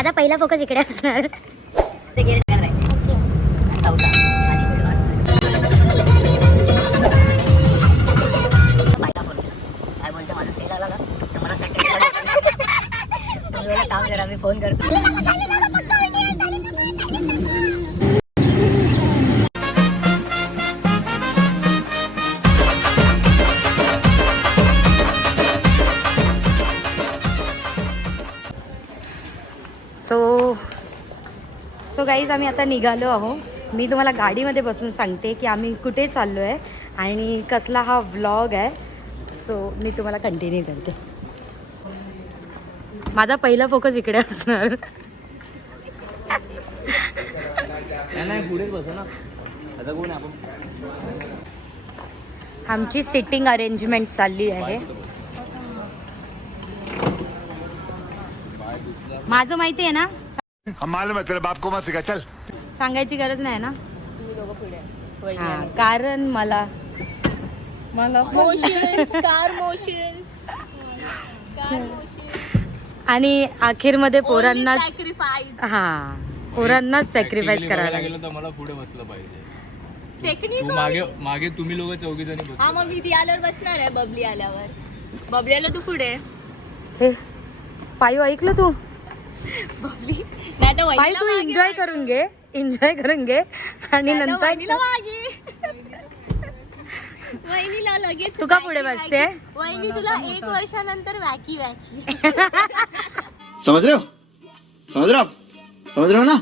माझा पहिला फोकस इकडे असणार. काय बोलते माझा सेल आला ना तर मला काम करा मी फोन करतो. सो गाईज आम्ही आता निघालो आहो. मी तुम्हाला गाडीमध्ये बसून सांगते की आम्ही कुठे चाललो आहे आणि कसला हा व्लॉग आहे. सो मी तुम्हाला कंटिन्यू करते. माझा पहिला फोकस इकडे असणार. आमची सिटिंग अरेंजमेंट चालली आहे. माझं माहिती आहे ना, तेरे बाप को मत सिखा, चल. सांगायची गरज नाही ना. हा, कारण मला मोशन्स कार मोशन्स आणि अखेर मध्ये पोरांना सॅक्रिफाइस पोरांनाच सॅक्रिफाईस करायला लागेल. तर मला पुढे बसलं पाहिजे. टेक्निकल मागे तुम्ही लोक चौघी जणी बस. हा, मग मी ती आल्यावर बसणार आहे. बबली आल्यावर. बबली आलं तू पुढे. हे पायू ऐकलं तू? बबली नाही तर पायू तू एन्जॉय करून घे आणि नंतर वहिनीला लगेच तू का पुढे बसते? वहिनी तुला 1 वर्षानंतर वॅकी समझ रहे हो ना.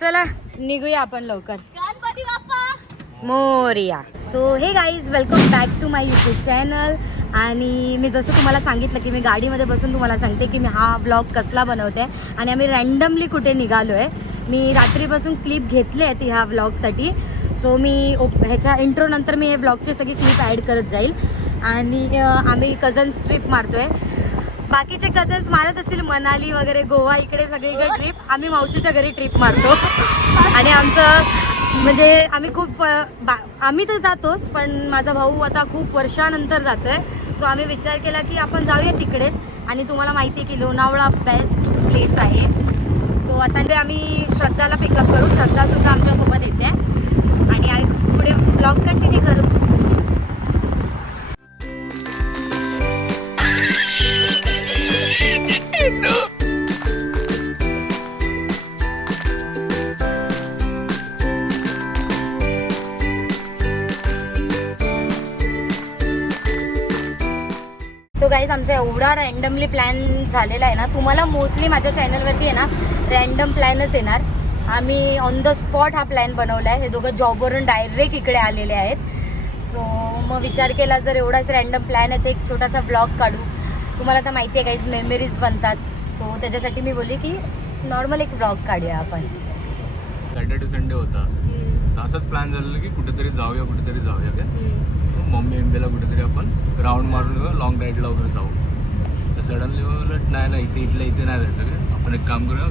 चला निघूया आपण लवकर. Ganpati Bappa Morya. So hey guys, welcome back to my YouTube channel. आणि मी जसं तुम्हाला सांगितलं की मी गाडीमध्ये बसून तुम्हाला सांगते की मी हा ब्लॉग कसला बनवते आणि आम्ही रँडमली कुठे निघालो आहे. मी रात्रीपासून क्लिप घेतले आहेत ह्या ब्लॉगसाठी. सो मी ह्याच्या इंट्रो नंतर मी हे ब्लॉगची सगळी क्लिप ॲड करत जाईल. आणि आम्ही कझन्स ट्रिप मारतो आहे. बाकीचे कझन्स मारत असतील मनाली वगैरे, गोवा, इकडे सगळीकडे ट्रिप. आम्ही मावशीच्या घरी ट्रिप मारतो. आणि आमचं म्हणजे आम्ही खूप आम्ही तर जातोच, पण माझा भाऊ आता खूप वर्षानंतर जातो आहे. सो आम्ही विचार केला की आपण जाऊया तिकडेच. आणि तुम्हाला माहिती आहे की लोणावळा बेस्ट प्लेस आहे. सो आता ते आम्ही श्रद्धाला पिकअप करू. श्रद्धासुद्धा आमच्यासोबत येते आणि पुढे ब्लॉग कंटिन्यू करू. सो गाईज, आमचा एवढा रँडमली प्लॅन झालेला आहे ना. तुम्हाला मोस्टली माझ्या चॅनलवरती आहे ना रँडम प्लॅनच येणार. आम्ही ऑन द स्पॉट हा प्लॅन बनवला आहे. हे दोघं जॉबवरून डायरेक्ट इकडे आलेले आहेत. सो मग विचार केला जर एवढाच रँडम प्लॅन आहे तर एक छोटासा ब्लॉग काढू. तुम्हाला तर माहिती आहे गाईज, मेमरीज बनतात. सो त्याच्यासाठी मी बोलली की नॉर्मल एक ब्लॉग काढूया आपण. सॅटर्डे संडे होता तर असंच प्लॅन झालेलं की कुठेतरी जाऊया काय. मम्मी एमबीला कुठेतरी आपण राऊंड मारून लॉंग राईडला वगैरे जाऊ. तर सडनली बोलत नाही इथे नाही जायचं काय. आपण एक काम करूया,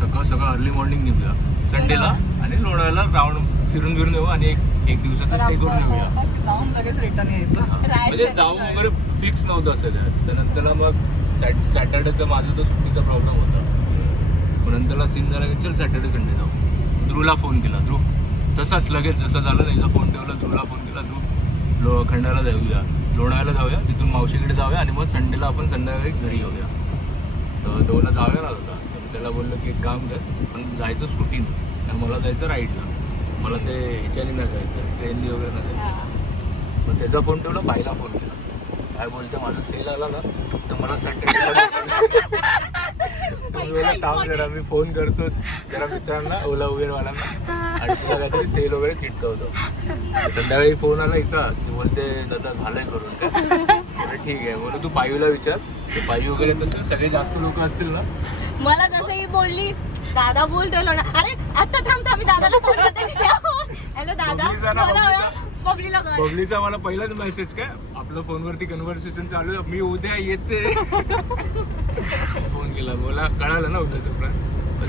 सकाळ अर्ली मॉर्निंग निघूया संडेला आणि लोणावळ्याला राऊंड फिरून येऊ आणि एक दिवसाचा स्टे करून येऊया. म्हणजे जाऊ वगैरे फिक्स नव्हतं असेल. तर नंतरला मग सॅटर्डेचा माझा तर सुट्टीचा प्रॉब्लेम होता. मग नंतरला सीन झाला की चल सॅटर्डे संडे जाऊ. ध्रुवला फोन केला. ध्रुव तसाच लगेच जसं झालं नाही फोन ठेवला. ध्रुवला फोन केला. ध्रुव खंडाला जाऊया, लोणावळ्याला जाऊया, तिथून मावशीकडे जाऊया आणि मग संडेला आपण संध्याकाळी घरी येऊया. तर दोनला जाऊया ना होता. तर त्याला बोललो की एक काम कर, पण जायचं स्कूटीनं आणि मला जायचं राईडला. मला ते ह्याच्याने नाही जायचं, ट्रेननी वगैरे नाही जायचं. मग त्याचा फोन ठेवला, बाईला फोन केला. काय बोलतं माझा सेल आला ना तर मला सॅटर्डे काम जरा मी फोन करतो जरा मित्रांना, ओला उबेरवाल्यांना, आणि तुला काहीतरी सेल वगैरे चिटकवतो. संध्याकाळी फोन आला हिचा, ती बोलते दादा झालंय करून काय. ठीक आहे बोल, तू पायूला विचार. ते पायू वगैरे तसं सगळे जास्त लोक असतील ना. मला जसंही बोलली दादा बोलतो ना. अरे आता थांबतो, आम्ही दादाला फोन करते. हॅलो दादा. बबलीचा मला पहिलाच मेसेज, काय आपलं फोनवरती कन्व्हर्सेशन चालू आहे, मी उद्या येते. फोन केला, मला कळालं ना उद्याचा प्लॅन.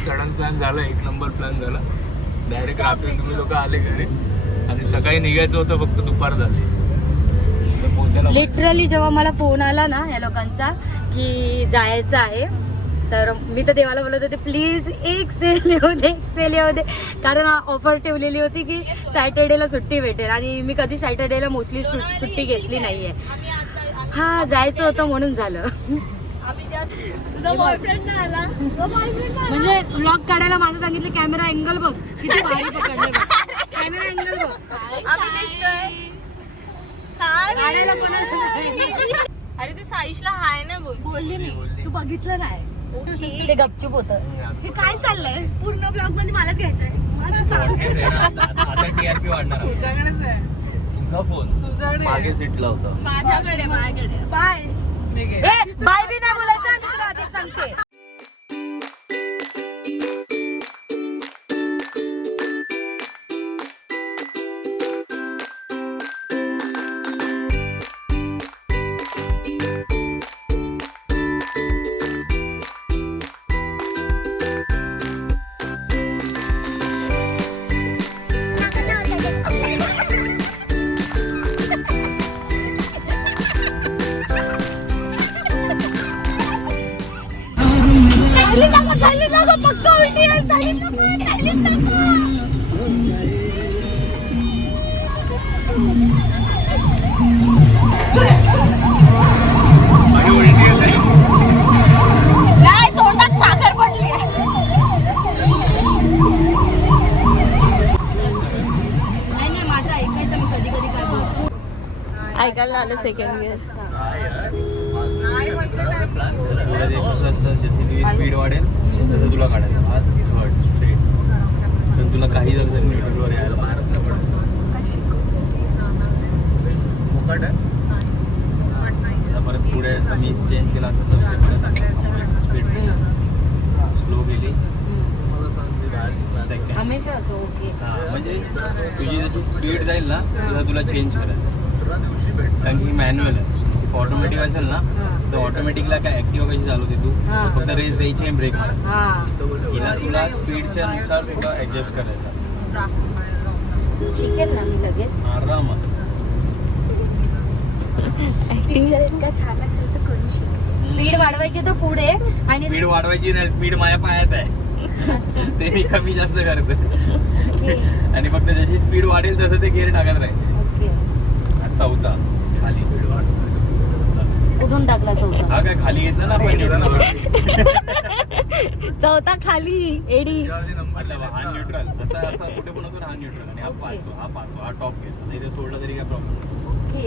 सडन प्लॅन झाला, 1 नंबर प्लॅन झाला. डायरेक्ट रात्री तुम्ही लोक आले घरी आणि सकाळी निघायचं होतं, फक्त दुपार झाली. लिटरली जेव्हा मला फोन आला ना या लोकांचा की जायचं आहे, तर मी तर देवाला बोलत होते प्लीज एक सेल येऊ दे कारण ऑफर ठेवलेली होती की सॅटर्डेला सुट्टी भेटेल आणि मी कधी सॅटर्डेला मोस्टली सुट्टी घेतली नाहीये. हा जायचं होतं म्हणून झालं. तुझा बॉयफ्रेंड नाही आला. म्हणजे व्लॉग काढायला माझं सांगितलं कॅमेरा अँगल बघ किती भारी पकडले कॅमेरा अँगल बघ. आम्ही दिसतोय. हाय काढायला कोणाला अरे तू साईशला हाय ना बोलली मी. तू बघितलं नाही. ते गपचूप होतं. हे काय चाललंय पूर्ण ब्लॉग मध्ये मलाच घ्यायचंय. आता टीआरपी वाढणार. तुझा फोन मागे सीटला होता. माझ्याकडे बाय. बाय बी नाही बोलायचं मी तुला आधीच सांगते. पक्का उलटी आहे. नाही तोंडात साखर पडली आहे. नाही माझं ऐकायचं मी कधी कधी काय बोलतो. ऐकायला आलं सेकंड गिअर. जशी तुझी स्पीड वाढेल तसं तुला काढायचं. हा थर्ड स्ट्रेट तर तुला काही झालं तर न्यूट्रलवर यायला मारत नाही पडत. मुकाट आहे. आता परत पुढे मी चेंज केला असेल तर स्पीड स्लो केली सेकंड. हमेशा असो ओके. म्हणजे तुझी जशी स्पीड जाईल ना तसं तुला चेंज करायचं. कारण की मॅन्युअल आहे. ऑटोमॅटिक असेल ना तर ऑटोमॅटिकला काय ऍक्टिव्ह कशी चालवते तू फक्त रेस द्यायची आणि ब्रेक मारायचा. हिला तुला स्पीडच्या नुसार तुला ऍडजस्ट करायचा. शिकेल ना मी लगेच. आरामात. टीचर इतका छान असेल तर कोणी शिकेल. स्पीड वाढवायची तो पुढे आणि स्पीड वाढवायची नाही. स्पीड माझ्या पायात आहे. ते मी कमी जास्त करतो आणि फक्त जशी स्पीड वाढेल तसं ते गिअर टाकत राहील. ओके चौथा खाली कुठून टाकला चौथा. हा काय खाली घेतला ना आपण. चौथा खाली एडी. मतलब हा न्यूट्रल जसा असा कुठे पण होतो हा न्यूट्रल आणि हा पाचवा हा टॉप घेतला नाही ते सोडला तरी काय प्रॉब्लेम. ओके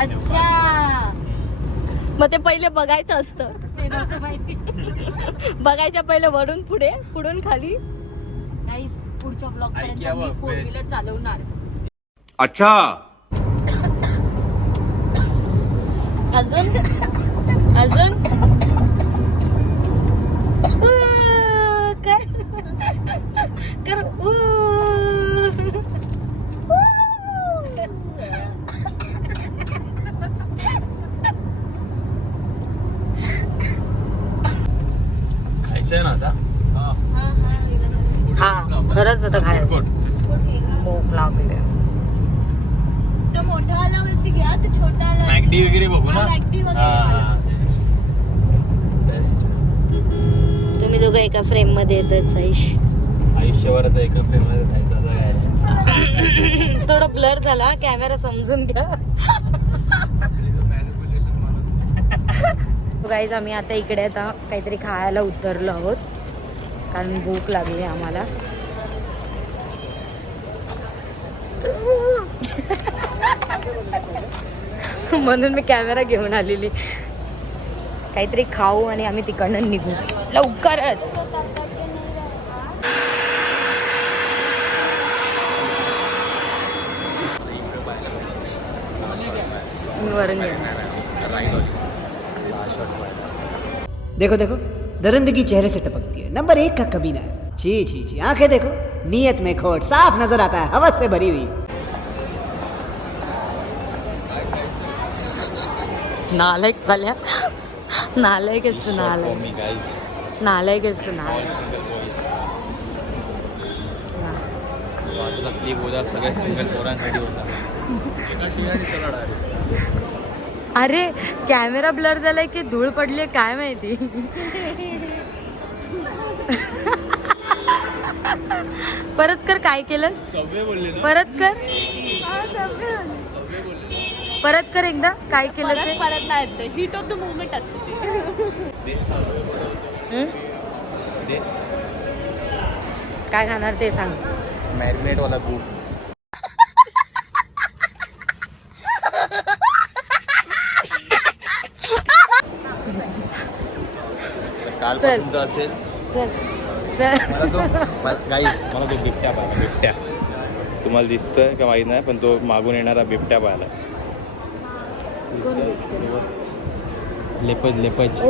अच्छा मग ते पहिले बघायचं असतं. ते नव्हतं माहिती. बघायच्या पहिले वरून पुढे पुढून खाली. नाही पुढच्या ब्लॉग पर्यंत ऐकिया मी बघ, 4 व्हीलर चालवणार. अच्छा अजून अजून काय कर खायचंय ना आता. हा खरंच आता खायचं. भूक लागली. तो मोठा वाला वरती घ्या तो छोटा वाला मॅगडी वगैरे बघू ना. मॅगडी वगैरे. बेस्ट. तुम्ही दोघं एका फ्रेम मध्ये येतात साईश. आयुष्यभर आता एका फ्रेम मध्ये राहायचं आता काय. थोडा ब्लर झाला कॅमेरा समजून घ्या. गाईज आम्ही आता इकडे आता काहीतरी खायला उतरलो आहोत कारण भूक लागली आम्हाला. म्हणून मी कॅमेरा घेऊन आलेली. काहीतरी खाऊ आणि आम्ही तिकडनं निघू लवकरच. वरून देखो देखो दरिंदगी चेहरे से टपकती है. नंबर 1 का कमीना है. छी छी छी. आंखें देखो नीयत में खोट साफ नजर आता है. हवस से भरी हुई. नालायक झाल्या. नालायक असतो नालायक. नालायक असतो नालायक. बाजूला क्लिक होता सगळ्या सिंगल पोरांसाठी होता. अरे कॅमेरा ब्लर झालाय की धूळ पडली काय माहिती. परत कर, काय केलंस? सबवे बोलले ना. परत कर, परत कर एकदा, काय केलं ते? परत नाही येत, हिट ऑफ द मुवमेंट असते ते. हं? दे. काय खाणार ते सांग. मॅरिनेट वाला बूट. कालपासूनचं असेल. चल चल. मला तो गाईस मला तो बिबट्या पाहिला. बिबट्या तुम्हाला दिसतोय का माहीत नाही, पण तो मागून येणारा बिबट्या पाहिला. लेपच लेपच ओ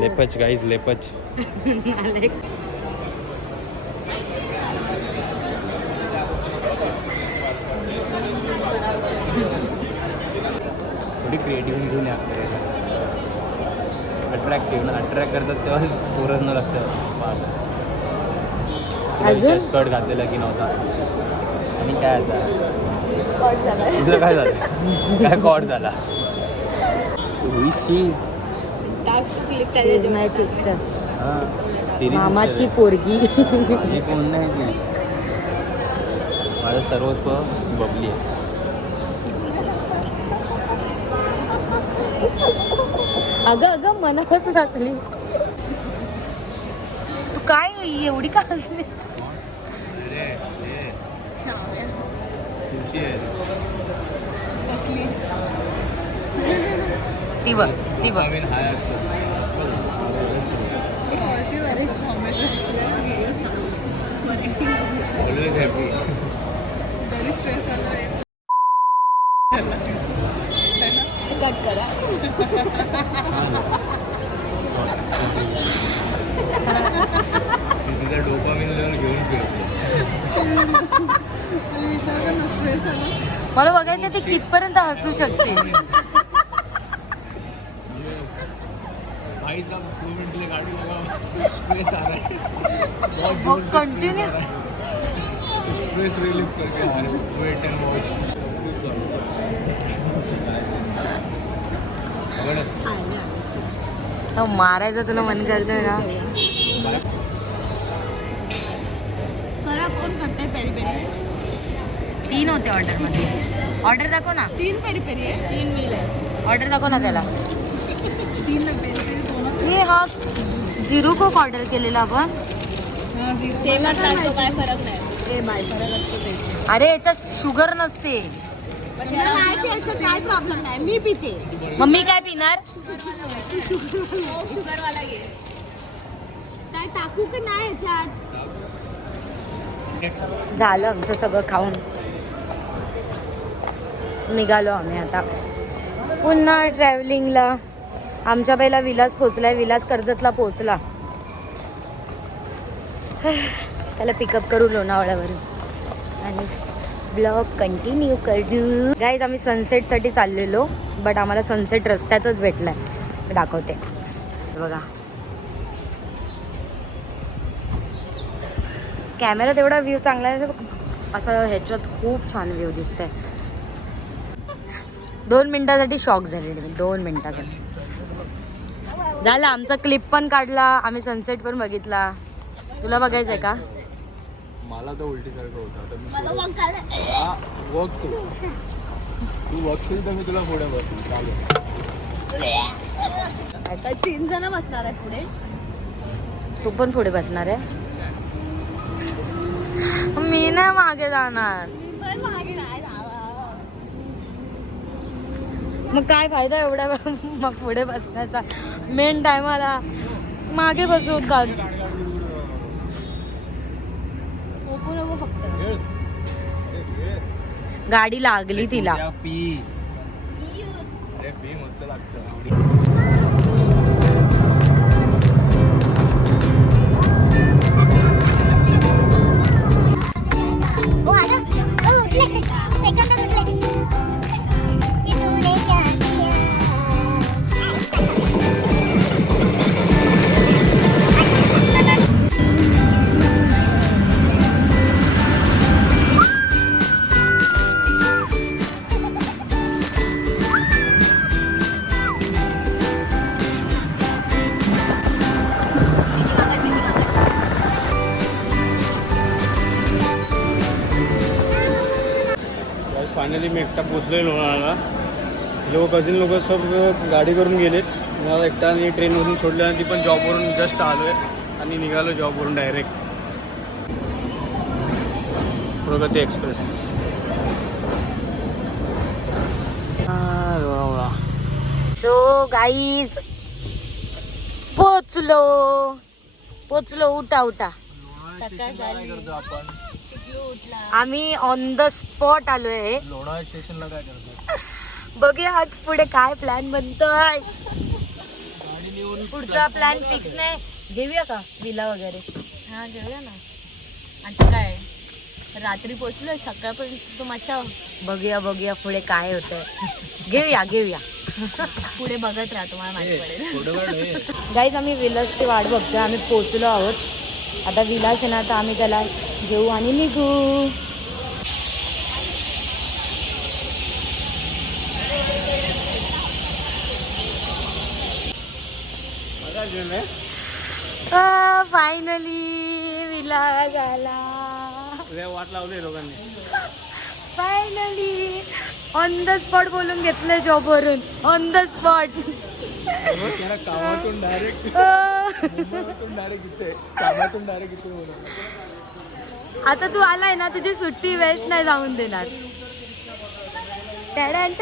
लेपच गाईस लेपच. थोडी क्रिएटिव्ह घेऊन या. अट्रॅक्टिव्ह ना, अट्रॅक्ट करतात तेव्हा पोरांना लक्षात. अजून? स्कर्ट घातलेला की नव्हता. आणि काय आता तुझं काय झालं? काय कॉड झाला? माय सिस्टर, हां तिने मामाची पोरगी. माझी कोण नाही ती. माझं सर्वस्व बबली आहे. अगं अगं मनावरच नाचली तू. काय एवढी का हसली? ती बघ, ती बघ. Always happy. कट करा. तिचा डोपामिन लेवल घेऊन फिरतो. मला बघायचं ती कितपर्यंत हसू शकते. भाई साहब 2 मिनट के लिए गाड़ी लगाओ. स्ट्रेस आ रहा है बहुत वो जोर से कंटिन्यू स्ट्रेस रिलीफ करके आ रहे. Wait and watch. तो मारायचं तुला मन करतोय ना. करा, कोण करते पेरी पेरी? 3 होते ऑर्डर मध्ये. ऑर्डर दाखव ना. 3 पेरी पेरी आहे, 3 मील आहे. ऑर्डर दाखव ना त्याला. 3 पेरी पेरी दोनच. हे हा झिरो कोक ऑर्डर केलेला आपण. तेव्हा लागतो, काय फरक नाही. ए बाय, फरक असतो ते. अरे याच्यात शुगर नसते. नाही प्यायचं, काय प्रॉब्लेम नाही, मी पिते. मग मी काय पिणार? शुगरवाला घे. काय टाकू की नाही याच्यात? झालं आमचं सगळं खाऊन निघालो आम्ही आता पुन्हा ट्रॅव्हलिंगला. आमच्या पहिला विलास पोचलाय. विलास कर्जतला पोचला. त्याला पिकअप करू लोणावळ्यावरून आणि ब्लॉग कंटिन्यू करू. गाईज आम्ही सनसेटसाठी चाललेलो, बट आम्हाला सनसेट रस्त्यातच भेटलाय. मी दाखवते बघा. कॅमेरात एवढा व्ह्यू चांगला आहे असं, ह्याच्यात खूप छान व्ह्यू दिसतंय. 2 मिनिटासाठी शॉक झालेली मी. 2 मिनिटासाठी झालं. आमचा क्लिप पण काढला आम्ही, सनसेट पण बघितला. तुला बघायचंय का? मला तर उलटी सारखं होतं. आता मी मला वंकायला. बघ तू बघशील तर मी तुला पुढे बसू. चालेल. काय 3 जण बसणार आहे पुढे? तू पण पुढे बसणार आहे? मी नाही मागे जाणार. पण मागे नाही जाणार. मग काय फायदा एवढ्या वेळ मग पुढे बसण्याचा? मेन टायमाला मागे बसवतात. ओपो नको फक्त. गाडी लागली तिला. पी. अरे पी मस्त लागतं. फायनली मी एकटा पोचलोय लोणावळ्याला. लोक कझिन लोक सब गाडी करून गेलेत. मला एकट्याने ट्रेनवरून सोडलं आणि ती पण जॉबवरून जस्ट आलो आहे आणि निघालो जॉबवरून डायरेक्ट प्रगती एक्सप्रेस. सो गाईज पोचलो उठा सकाळ झाली. आपण चिकलू उठला. आम्ही ऑन द स्पॉट आलोय. लोणावळा स्टेशनला काय करतो? बघूया आज पुढे काय प्लॅन बनतोय. पुढचा प्लॅन फिक्स नाही. घेऊया का विला वगैरे? हा घेऊया ना. आता काय रात्री पोचलोय सकाळपर्यंत तो मच्छा. बघूया पुढे काय होतंय. घेऊया पुढे बघत राहा तुम्हाला माहिती पडेल. गाईज आम्ही विलासची वाट बघतोय. आम्ही पोचलो आहोत. आता विलास आहे ना तर आम्ही त्याला घेऊ आणि निघू. फायनली विलास आला. वाट लावली लोकांनी. फायनली ऑन द स्पॉट बोलून घेतलंय जॉबवरून. On the spot. कामातून डायरेक्ट इथे आता तू आलाय ना तुझी सुट्टी वेस्ट नाही जाऊन देणार. टडन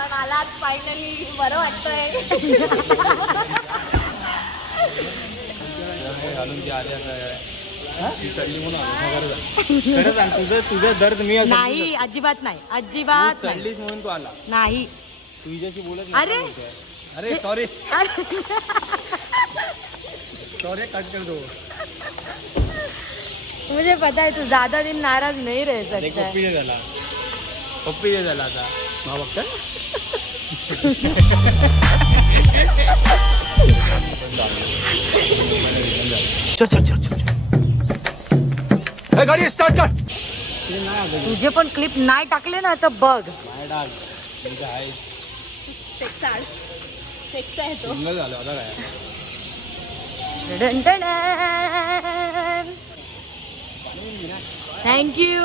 मला फायनली बरं वाटतंय. खरं सांग तुझं दर्द मी नाही अजिबात नाही चढलीस म्हणून तू आला. नाही. तुझ्याशी बोलत अरे अरे सॉरी कट कर दो. मुझे पता है तू ज्यादा दिन नाराज नहीं रह सकता. पप्पी दे झाला आता हा बघता. ए, गाड़ी स्टार्ट कर. तुझे पण क्लिप नाही टाकले ना तर बघ. सेक्स आहे तो. झालं आता काय. थँक्यू.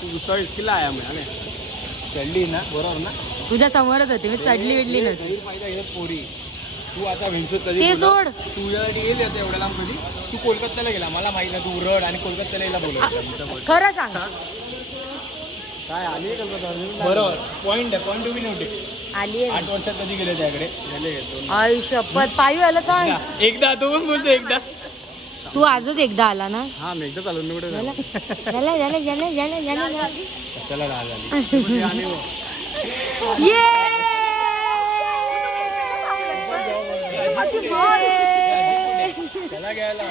तू गुस्सा इसकिला आया मैं चढली ना बरोबर ना. तुझ्या समोरच होती मी चढली विडली नव्हती. पोरी तू आता विंचूत कधी ते सोड. तुझ्यासाठी गेली आता एवढ्या लांब कधी. तू कोलकात्याला गेला मला माहित नाही. तू रड आणि कोलकात्याला यायला बोलवलं. खरं सांग. काय आली कल्पना. बरोबर पॉईंट आहे. Point to be noted. आली 8 वर्षात कधी गेले त्याकडे गेले. आई शपथ पायू आला सांग. एकदा तू पण बोलतो एकदा. तू आजच एकदा आला ना. हा मी एकदा चालू मी कुठे झालं. चला राज आली आणि ये त्याला घ्यायला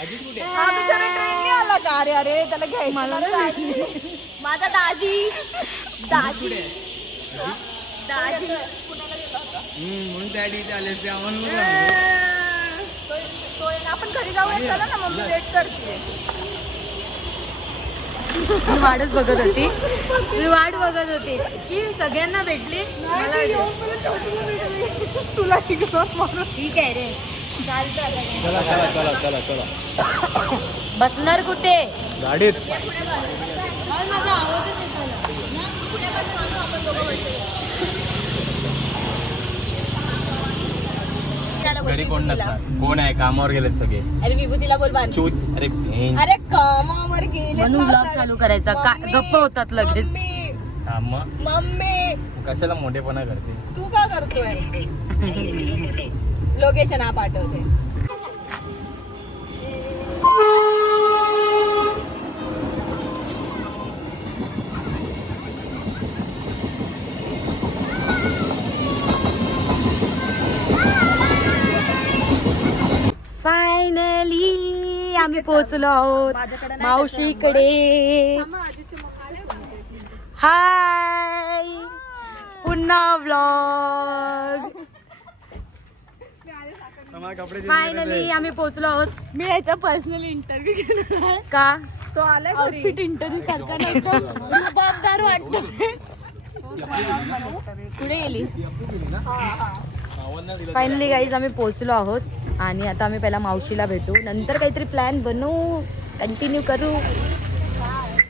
अजित कुठे. आला का? अरे त्याला घ्यायचं. मला माझा दाजी म्हणून त्या इथे आले ते आम्हाला. आपण घरी जाऊया. चला ना मम्मी वेट करते. मी वाट बघत होती की सगळ्यांना भेटली. मला तुला ठीक आहे रे. चालतं आता. चला बसणार कुठे? गाडीत. माझा आवाजच घरी कोण नसणार. कोण आहे कामावर गेलेत सगळे. अरे विभूतीला बोल बांध. चूत. अरे अरे कामावर गेले. म्हणून ब्लॉग चालू करायचा. गप्प होतात लगेच. मम्मी कशाला मोठेपणा करते. तू का करतोय? लोकेशन हा पाठवते. फायनली आम्ही पोहोचलो आहोत मावशीकडे. हाय पुन्हा व्लॉग. फायनली आम्ही पोहोचलो आहोत. मी याचा पर्सनल इंटरव्ह्यू घेणार. का तो आलाय आउटफिट इंटरव्ह्यू सारखा नव्हता. रुबाबदार वाटतोय. कुठे गेली? फायनली गाईज आम्ही पोहोचलो आहोत आणि आता आम्ही पहिला मावशीला भेटू, नंतर काहीतरी प्लॅन बनवू, कंटिन्यू करू.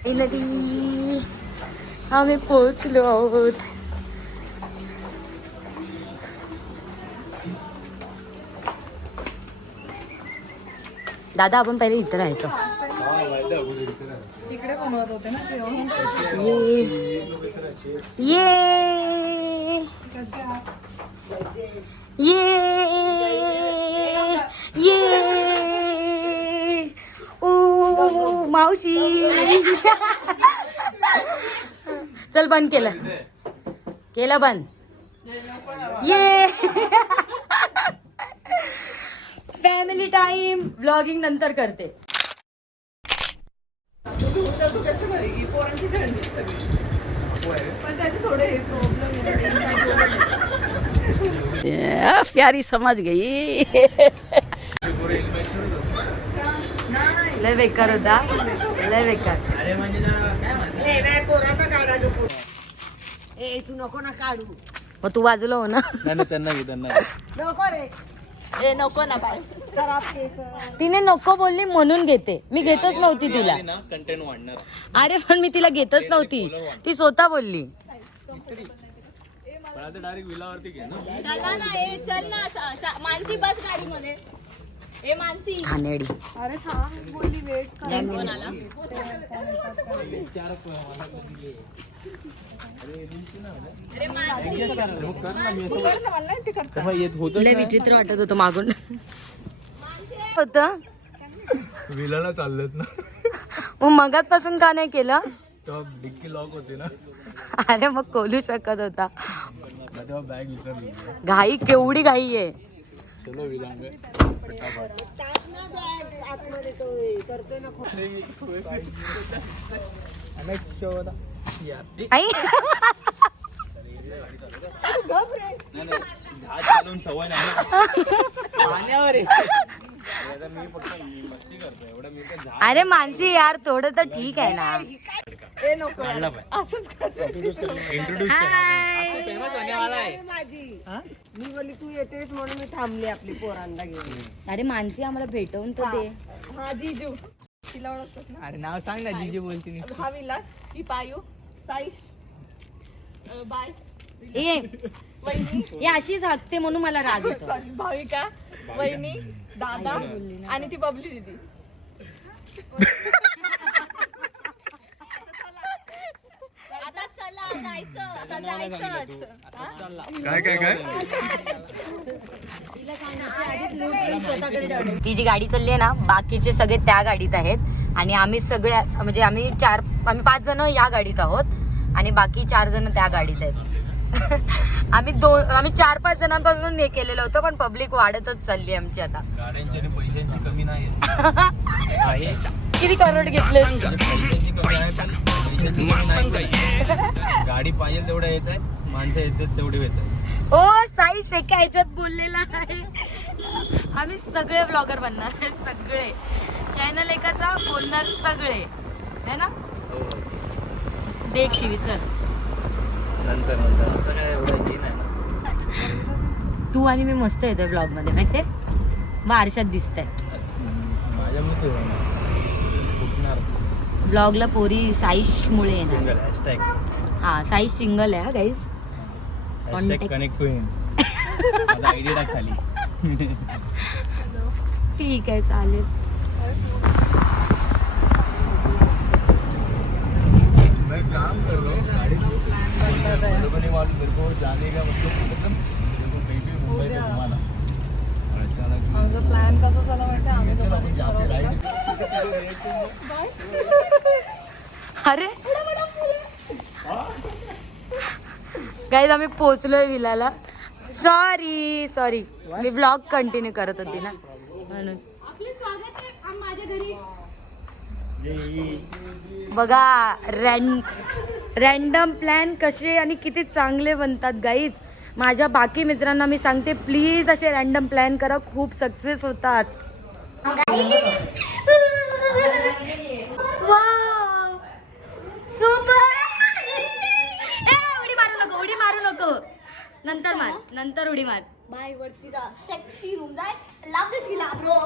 फायनली आम्ही पोहोचलो आहोत. दादा आपण पहिले इथं राहायचो. ये ओ मावशी. चल बंद केलं बंद. ये फॅमिली टाइम व्लॉगिंग नंतर करते. प्यारी समझ गई. लय बेकार होता, लय बेकार. तू नको ना काढू. मग तू बाजूला हो ना. त्यांना नको रे. नको ना बाय. खराब केस. तिने नको बोलली म्हणून घेते, मी घेतच नव्हती तिला. कंटेंट वाढणार. अरे पण मी तिला घेतच नव्हती, ती स्वतः बोलली. पण आता डायरेक्ट विलावरती घे ना. चला ना, ए चल ना, मानसी बस गाडीमध्ये. ए मानसी. घाणेरडी. अरे थांब, बोलली वेट कर. अरे मानसी. लय विचित्र वाटत होतं मागून. होतं विलाला चाललेत ना. मग मगातपासून का नाही केलं? तेव्हा डिक्की लॉक होते ना. अरे मग खोलू शकत होता. तेव्हा बॅग विसरली. घाई केवढी घाई आहे. चलो विलांगे. आई जहाज चालवून सवय नाही. पाण्यावर मी फक्त मस्ती करतो एवढं. मी काय जहाज अरे मानसी यार थोडं तर ठीक आहे ना. काढला पाहिजे. इंट्रोड्यूस फेमस होने वाला है. मी बोलली तू येतेस म्हणून मी थांबली आपली पोरांना घेऊन. अरे मानसी आम्हाला भेटवून तर दे. हा जीजू. तिला ओळखतोस ना? अरे नाव सांग ना. जीजे बोलते मी. हा विलास, ही पायू, साईश, बाय, ए वहिनी, ही अशीच हाकते म्हणून मला राग येतो. सॉरी, भाविका, वहिनी, दादा आणि ती बबली दीदी. आता चला जायचं, आता जायचंच. काय ती जी गाडी चालली आहे ना, बाकीचे सगळे त्या गाडीत आहेत आणि आम्ही सगळ्या म्हणजे आम्ही 5 जण या गाडीत आहोत आणि बाकी 4 जण त्या गाडीत आहेत. आम्ही 4-5 जणांपासून हे केलेलं होतं पण पब्लिक वाढतच चालली आमची आता. गाड्यांची आणि पैशांची कमी नाही. किती करोड घेतले तू? पैशांची कमी आहे पण पैशांची गाडी पाहिजे तेवढ्या येत आहेत, माणसं येतात तेवढे येतात. ओ साई एका ह्याच्यात बोललेला आहे. आम्ही सगळे ब्लॉगर बनणार, सगळे चॅनल एकाचा बोलणार सगळे है ना. देख शिवी चल. नंतर आता काय एवढं हे नाही. तू आणि मी मस्त येतोय ब्लॉग मध्ये माहितीये. मग आरशात दिसतंय. माझ्या मते फुटणार. ब्लॉगला पोरी साईश मुळे येणार. हॅशटॅग हा साईश सिंगल आहे गाईज. कनेक्ट होईल. माझा आयडी टाक खाली. ठीक आहे चालेल. मैं काम कर रहा हूँ गाड़ी मधुबनी वाले मेरे को जाने का मतलब मेरे को कहीं भी मुंबई में घुमाना. और अचानक आमचा प्लॅन कसा झाला माहिती आहे? आम्ही चलो आपण जाते राइड. अरे गाईज आम्ही पोहोचलोय विलाला. सॉरी मी ब्लॉग कंटिन्यू करत होती ना म्हणून. आपले स्वागत आहे माझ्या घरी. बघा रॅन्डम प्लॅन कसे आणि किती चांगले बनतात गाईज. माझ्या बाकी मित्रांना मी सांगते प्लीज असे रॅन्डम प्लॅन करा, खूप सक्सेस होतात. सुपर. उडी मारू हो नंतर मार नंतर उडी मार बाय वरती जा सेक्सी रूम जाय लाभ दिस की लाभ रो